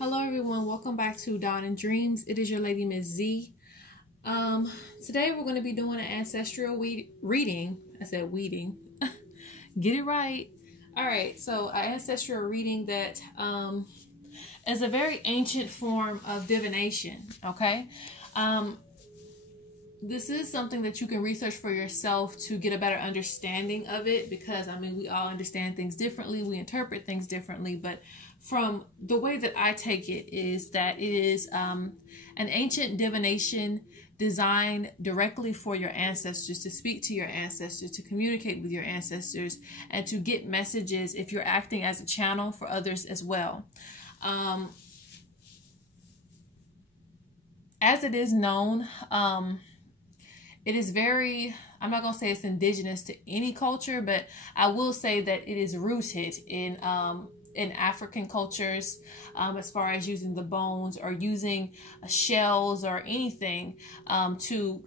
Hello everyone, welcome back to Dawn and Dreams. It is your lady Miss Z. Today we're going to be doing an ancestral reading. I said weeding. Get it right. Alright, so an ancestral reading that is a very ancient form of divination, okay? This is something that you can research for yourself to get a better understanding of it, because I mean we all understand things differently, we interpret things differently, but from the way that I take it is that it is an ancient divination designed directly for your ancestors, to speak to your ancestors, to communicate with your ancestors, and to get messages if you're acting as a channel for others as well. As it is known, it is very, I'm not going to say it's indigenous to any culture, but I will say that it is rooted in African cultures, as far as using the bones or using shells or anything to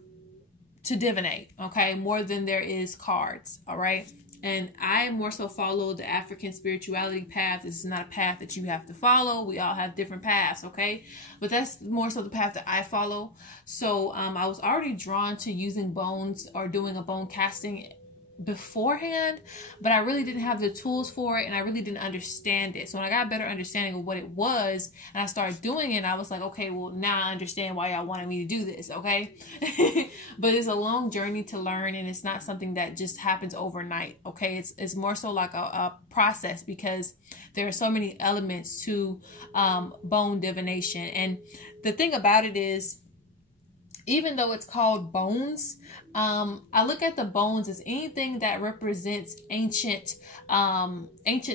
divinate, okay, more than there is cards, all right? And I more so follow the African spirituality path. This is not a path that you have to follow. We all have different paths, okay? But that's more so the path that I follow. So I was already drawn to using bones or doing a bone casting beforehand, but I really didn't have the tools for it, and I really didn't understand it. So when I got a better understanding of what it was and I started doing it, I was like, okay, well now I understand why y'all wanted me to do this, okay? But it's a long journey to learn, and it's not something that just happens overnight, okay? It's more so like a process, because there are so many elements to bone divination. And the thing about it is, even though it's called bones, I look at the bones as anything that represents ancient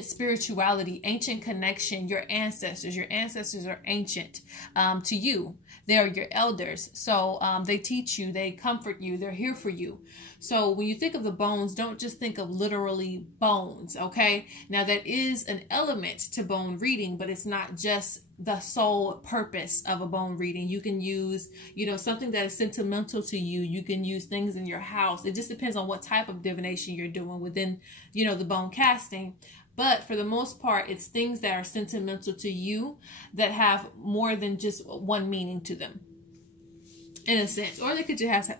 spirituality, ancient connection. Your ancestors are ancient to you. They're your elders. So they teach you, they comfort you, they're here for you. So when you think of the bones, don't just think of literally bones, okay? Now that is an element to bone reading, but it's not just the sole purpose of a bone reading. You can use, something that is sentimental to you. You can use things in your house. It just depends on what type of divination you're doing within, the bone casting. But for the most part, it's things that are sentimental to you that have more than just one meaning to them, in a sense. Or they could just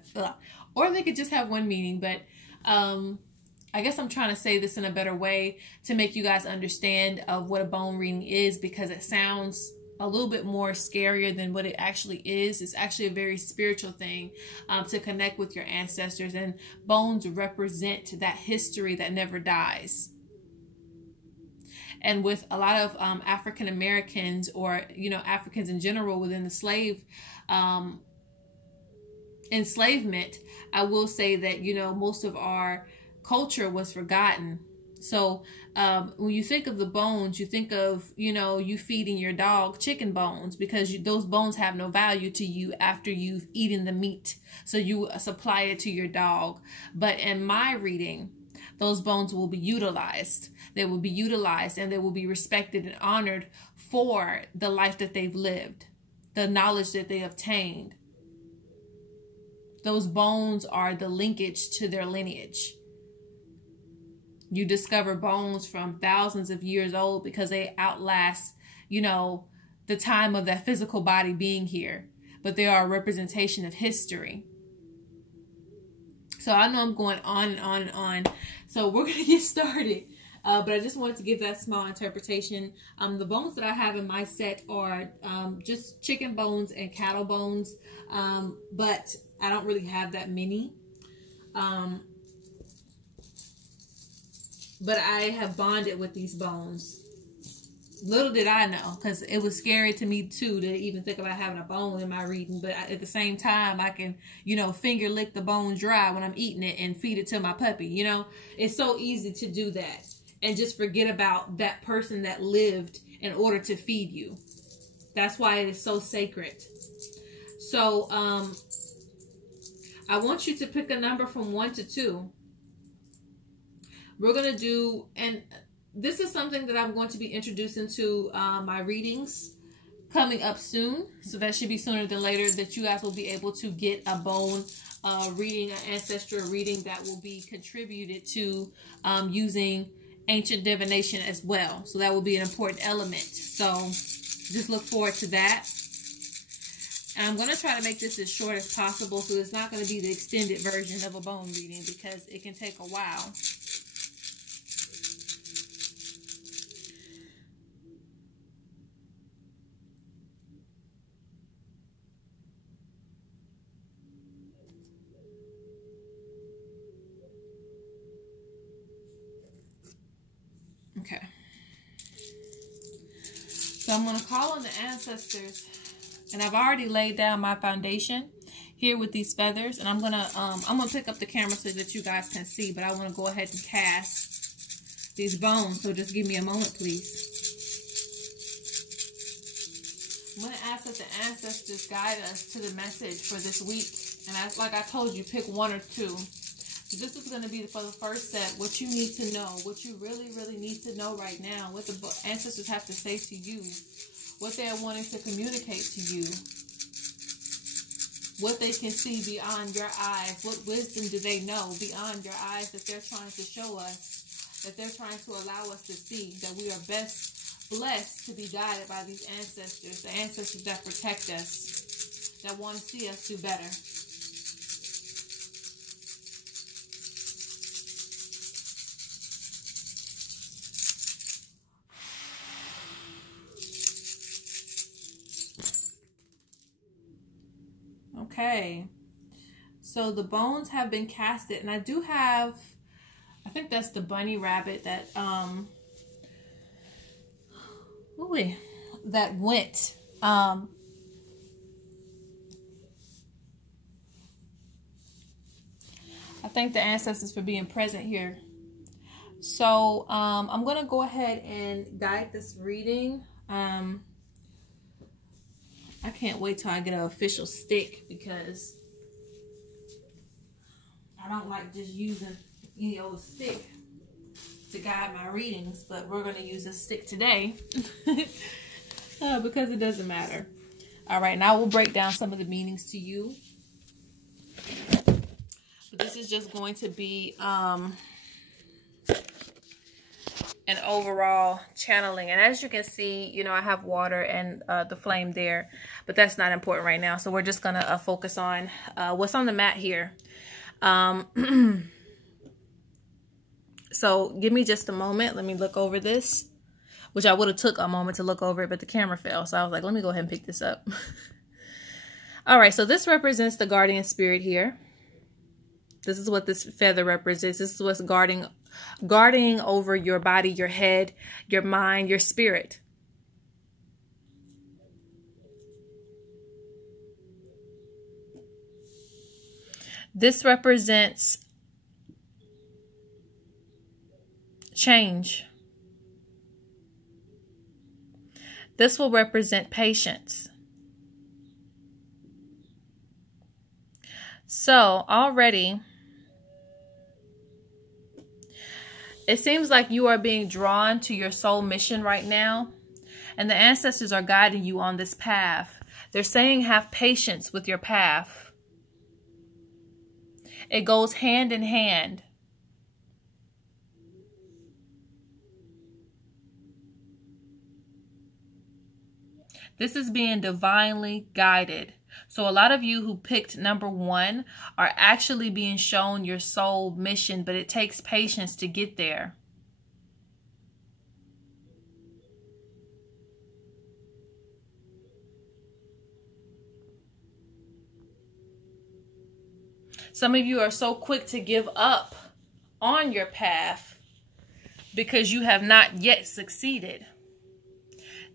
have one meaning. But I guess I'm trying to say this in a better way to make you guys understand of what a bone reading is, because it sounds a little bit more scarier than what it actually is. It's actually a very spiritual thing to connect with your ancestors, and bones represent that history that never dies. And with a lot of African Americans, or Africans in general, within the enslavement, I will say that most of our culture was forgotten. So when you think of the bones, you think of you feeding your dog chicken bones, because those bones have no value to you after you've eaten the meat, so you supply it to your dog. But in my reading, those bones will be utilized. They will be utilized, and they will be respected and honored for the life that they've lived, the knowledge that they obtained. Those bones are the linkage to their lineage. You discover bones from thousands of years old because they outlast, the time of that physical body being here. But they are a representation of history. So I know I'm going on and on and on. So we're going to get started. But I just wanted to give that small interpretation. The bones that I have in my set are just chicken bones and cattle bones. But I don't really have that many. But I have bonded with these bones. Little did I know, because it was scary to me too to even think about having a bone in my reading. But at the same time, I can, finger lick the bone dry when I'm eating it and feed it to my puppy. It's so easy to do that and just forget about that person that lived in order to feed you. That's why it is so sacred. So I want you to pick a number from 1 to 2. We're going to do, and this is something that I'm going to be introducing to my readings coming up soon. So that should be sooner than later that you guys will be able to get a bone reading, an ancestral reading that will be contributed to using ancient divination as well. So that will be an important element. So just look forward to that. And I'm going to try to make this as short as possible, so it's not going to be the extended version of a bone reading because it can take a while. Okay. So I'm going to call on the ancestors. And I've already laid down my foundation here with these feathers. And I'm gonna pick up the camera so that you guys can see. But I want to go ahead and cast these bones. So just give me a moment, please. I'm going to ask that the ancestors guide us to the message for this week. And like I told you, pick one or two. So this is going to be for the first step, what you need to know, what you really, really need to know right now, what the ancestors have to say to you, what they're wanting to communicate to you, what they can see beyond your eyes, what wisdom do they know beyond your eyes that they're trying to show us, that they're trying to allow us to see, that we are best blessed to be guided by these ancestors, the ancestors that protect us, that want to see us do better. Okay, so the bones have been casted, and I do have, I think that's the bunny rabbit that that went. I thank the ancestors for being present here. So I'm gonna go ahead and guide this reading. I can't wait till I get an official stick because I don't like just using any old stick to guide my readings, but we're going to use a stick today because it doesn't matter. All right, now we'll break down some of the meanings to you. But this is just going to be an overall channeling. And as you can see, you know, I have water and the flame there, but that's not important right now. So we're just going to focus on what's on the mat here. So give me just a moment. Let me look over this, which I would have took a moment to look over it, but the camera fell. So I was like, let me go ahead and pick this up. All right. So this represents the guardian spirit here. This is what this feather represents. This is what's guarding over your body, your head, your mind, your spirit. This represents change. This will represent patience. So already, it seems like you are being drawn to your soul mission right now. And the ancestors are guiding you on this path. They're saying have patience with your path. It goes hand in hand. This is being divinely guided. So a lot of you who picked number 1 are actually being shown your soul mission, but it takes patience to get there. Some of you are so quick to give up on your path because you have not yet succeeded.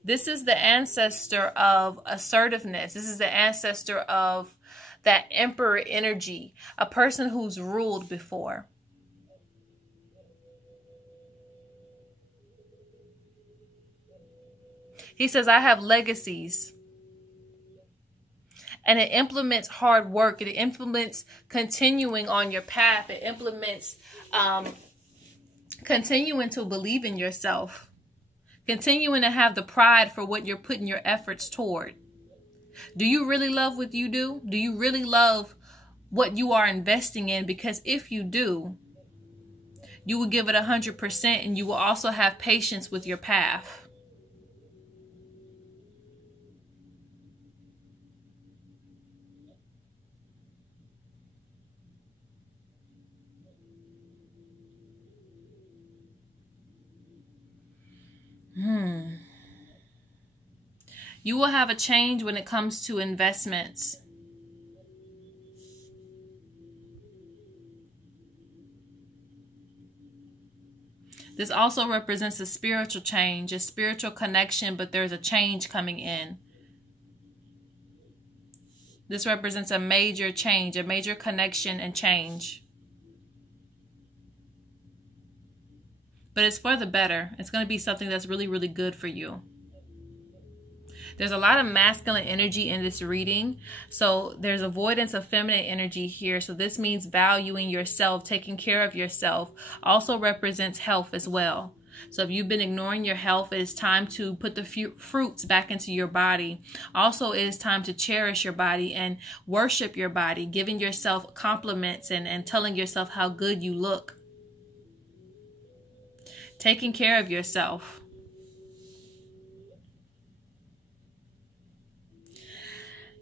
This is the ancestor of assertiveness. This is the ancestor of that emperor energy, a person who's ruled before. He says, I have legacies. And it implements hard work. It implements continuing on your path. It implements continuing to believe in yourself. Continuing to have the pride for what you're putting your efforts toward. Do you really love what you do? Do you really love what you are investing in? Because if you do, you will give it 100% and you will also have patience with your path. You will have a change when it comes to investments. This also represents a spiritual change, a spiritual connection, but there's a change coming in. This represents a major change, a major connection and change. But it's for the better. It's going to be something that's really, really good for you. There's a lot of masculine energy in this reading. So there's avoidance of feminine energy here. So this means valuing yourself, taking care of yourself. Also represents health as well. So if you've been ignoring your health, it is time to put the fruits back into your body. Also, it is time to cherish your body and worship your body, giving yourself compliments and telling yourself how good you look. Taking care of yourself.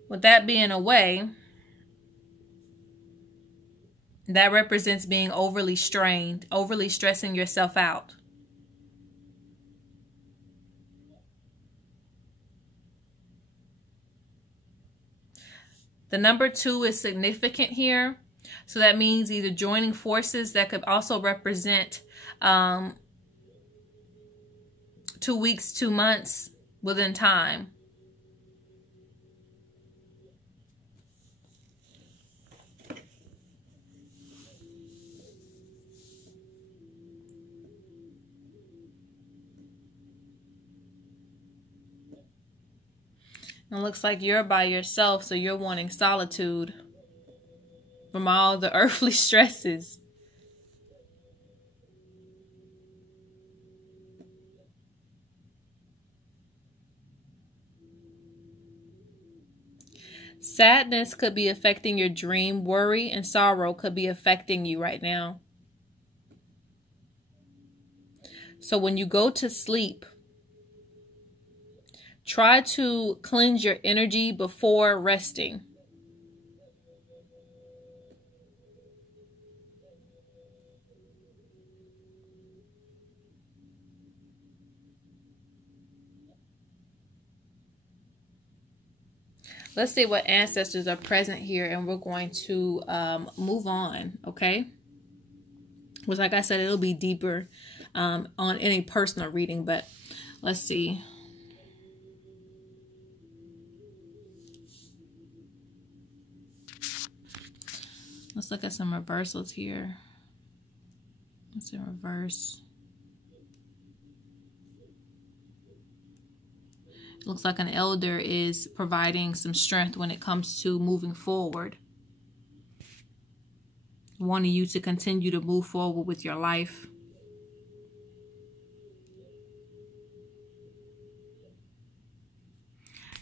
With that being a way, that represents being overly strained, overly stressing yourself out. The number 2 is significant here. So that means either joining forces. That could also represent 2 weeks, 2 months within time. It looks like you're by yourself, so you're wanting solitude from all the earthly stresses. Sadness could be affecting your dream. Worry and sorrow could be affecting you right now. So when you go to sleep, try to cleanse your energy before resting. Let's see what ancestors are present here, and we're going to move on, okay? Which, like I said, it'll be deeper on any personal reading, but let's see. Let's look at some reversals here. What's in reverse? It looks like an elder is providing some strength when it comes to moving forward. Wanting you to continue to move forward with your life.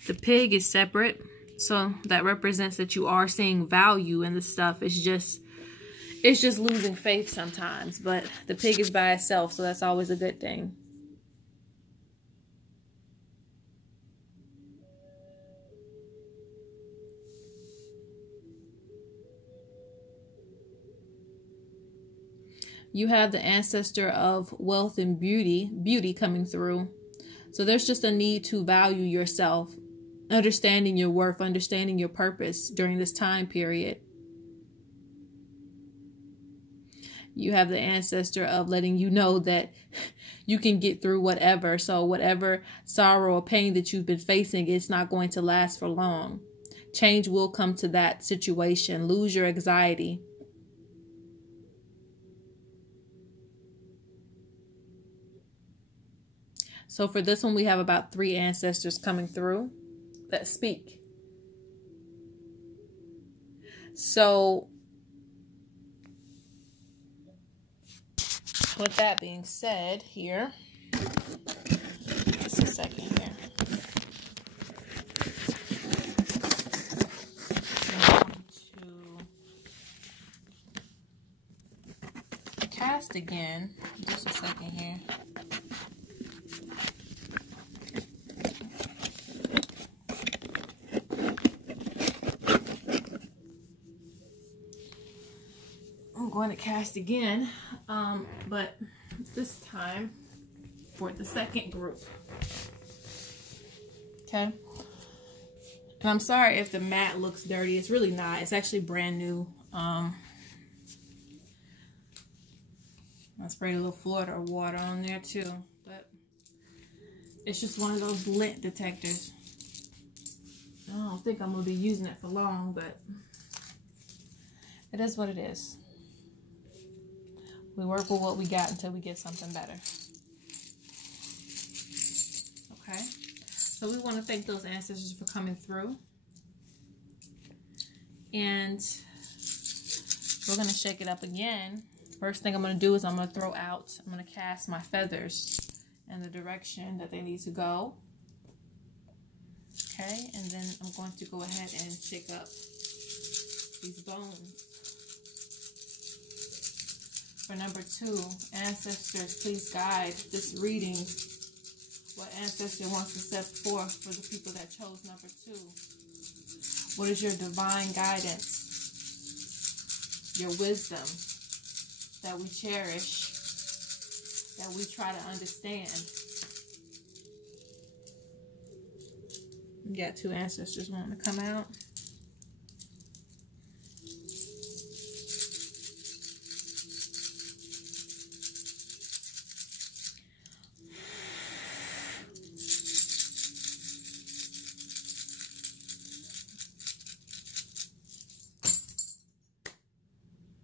The pig is separate. So that represents that you are seeing value in the stuff. It's just losing faith sometimes. But the pig is by itself, so that's always a good thing. You have the ancestor of wealth and beauty coming through. So there's just a need to value yourself. Understanding your worth, understanding your purpose during this time period. You have the ancestor of letting you know that you can get through whatever. So whatever sorrow or pain that you've been facing, it's not going to last for long. Change will come to that situation. Lose your anxiety. So for this one, we have about 3 ancestors coming through that speak. So with that being said here, just a second here. I'm going to cast again. Just a second here. Going to cast again, but this time for the second group. Okay. And I'm sorry if the mat looks dirty. It's really not. It's actually brand new. I sprayed a little Florida water on there too, but it's just one of those lint detectors. I don't think I'm gonna be using it for long, but it is what it is. We work with what we got until we get something better. Okay, so we want to thank those ancestors for coming through, and we're gonna shake it up again. First thing I'm going to do is I'm going to throw out, I'm going to cast my feathers in the direction that they need to go. Okay, and then I'm going to go ahead and shake up these bones. For number 2, ancestors, please guide this reading. What ancestor wants to set forth for the people that chose number 2? What is your divine guidance? Your wisdom that we cherish, that we try to understand. We got 2 ancestors wanting to come out.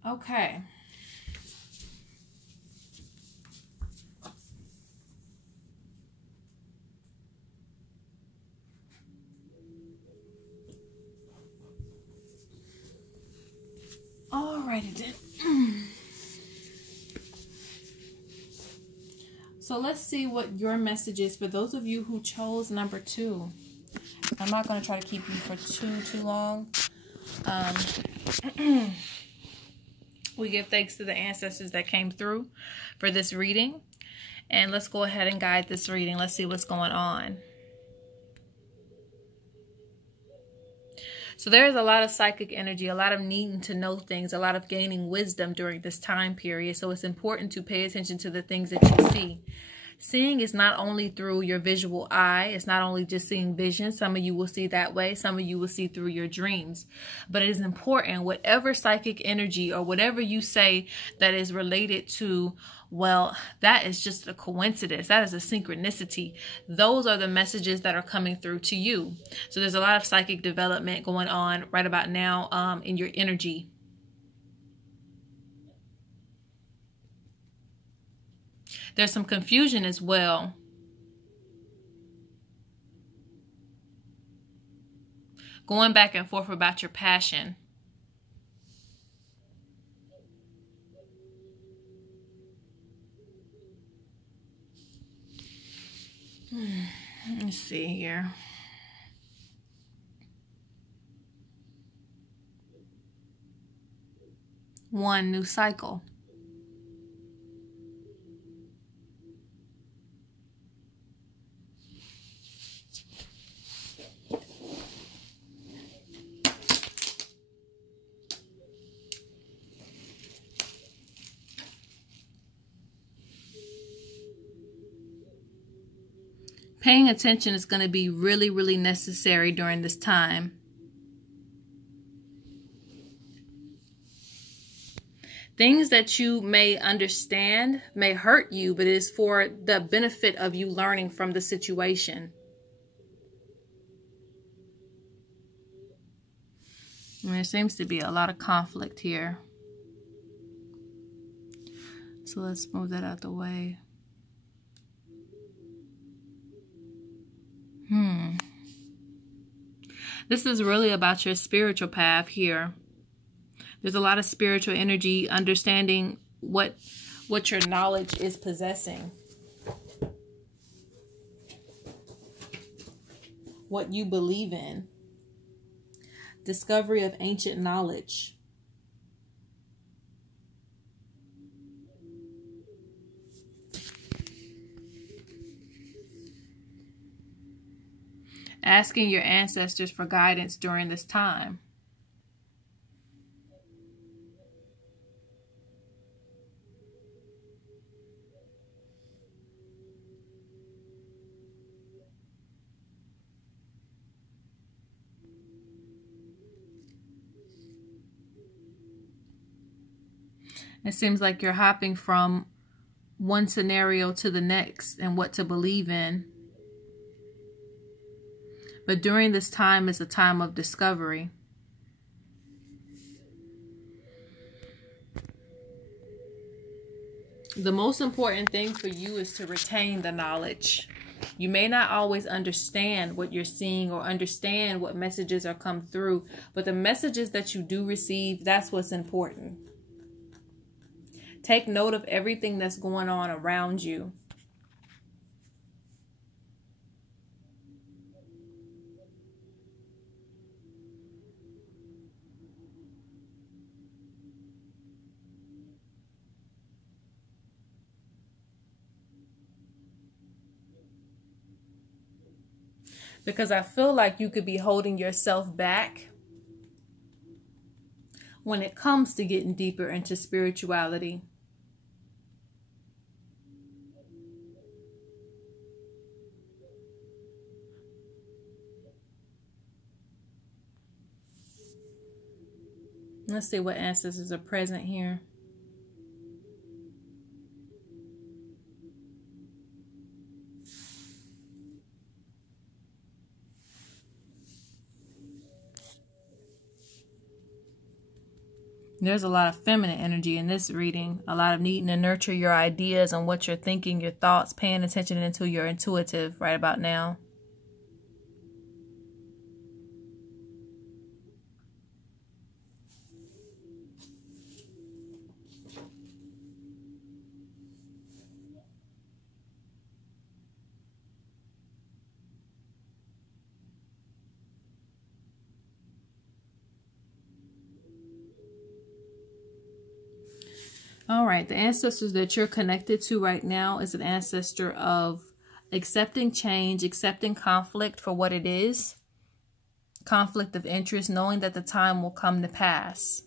Okay. Alrighty then. So let's see what your message is for those of you who chose number 2. I'm not going to try to keep you for too long. We give thanks to the ancestors that came through for this reading. And let's go ahead and guide this reading. Let's see what's going on. So there's a lot of psychic energy, a lot of needing to know things, a lot of gaining wisdom during this time period. So it's important to pay attention to the things that you see. Seeing is not only through your visual eye. It's not only just seeing vision. Some of you will see that way. Some of you will see through your dreams. But it is important, whatever psychic energy or whatever you say that is related to, well, that is just a coincidence. That is a synchronicity. Those are the messages that are coming through to you. So there's a lot of psychic development going on right about now in your energy. There's some confusion as well. Going back and forth about your passion. Let's see here. One new cycle. Paying attention is going to be really, really necessary during this time. Things that you may understand may hurt you, but it is for the benefit of you learning from the situation. There seems to be a lot of conflict here. So let's move that out the way. This is really about your spiritual path here. There's a lot of spiritual energy, understanding what your knowledge is possessing. What you believe in. Discovery of ancient knowledge. Asking your ancestors for guidance during this time. It seems like you're hopping from one scenario to the next and what to believe in. But during this time is a time of discovery. The most important thing for you is to retain the knowledge. You may not always understand what you're seeing or understand what messages are come through, but the messages that you do receive, that's what's important. Take note of everything that's going on around you. Because I feel like you could be holding yourself back when it comes to getting deeper into spirituality. Let's see what ancestors are present here. There's a lot of feminine energy in this reading. A lot of needing to nurture your ideas on what you're thinking, your thoughts, paying attention into your intuitive right about now. All right, the ancestors that you're connected to right now is an ancestor of accepting change, accepting conflict for what it is, conflict of interest, knowing that the time will come to pass.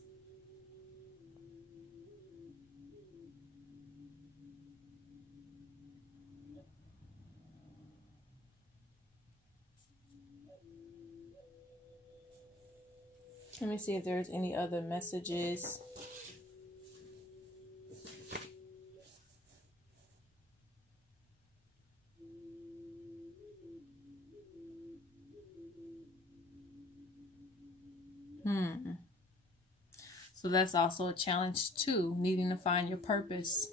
Let me see if there's any other messages. So that's also a challenge too, needing to find your purpose.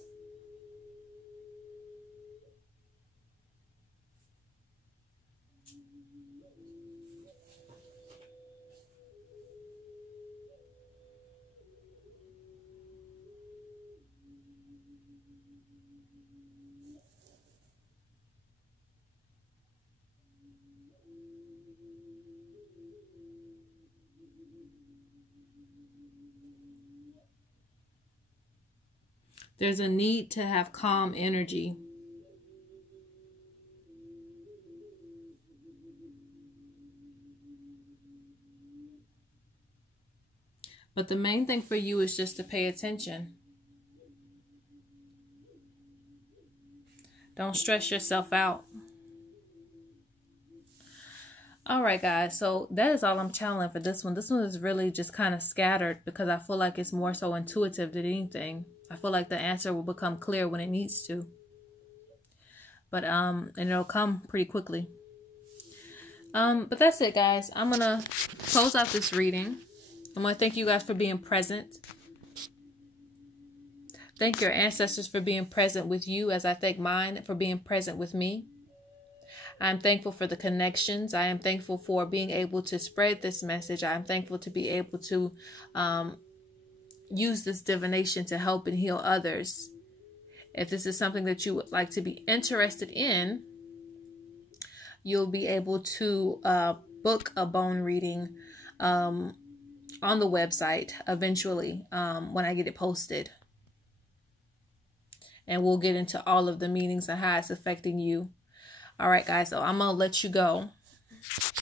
There's a need to have calm energy. But the main thing for you is just to pay attention. Don't stress yourself out. All right, guys. So that is all I'm channeling for this one. This one is really just kind of scattered because I feel like it's more so intuitive than anything. I feel like the answer will become clear when it needs to. But and it'll come pretty quickly. But that's it, guys. I'm gonna close out this reading. I'm gonna thank you guys for being present. Thank your ancestors for being present with you, as I thank mine for being present with me. I'm thankful for the connections. I am thankful for being able to spread this message. I'm thankful to be able to use this divination to help and heal others. If this is something that you would like to be interested in, you'll be able to book a bone reading on the website eventually when I get it posted. And we'll get into all of the meanings and how it's affecting you. All right, guys, so I'm going to let you go.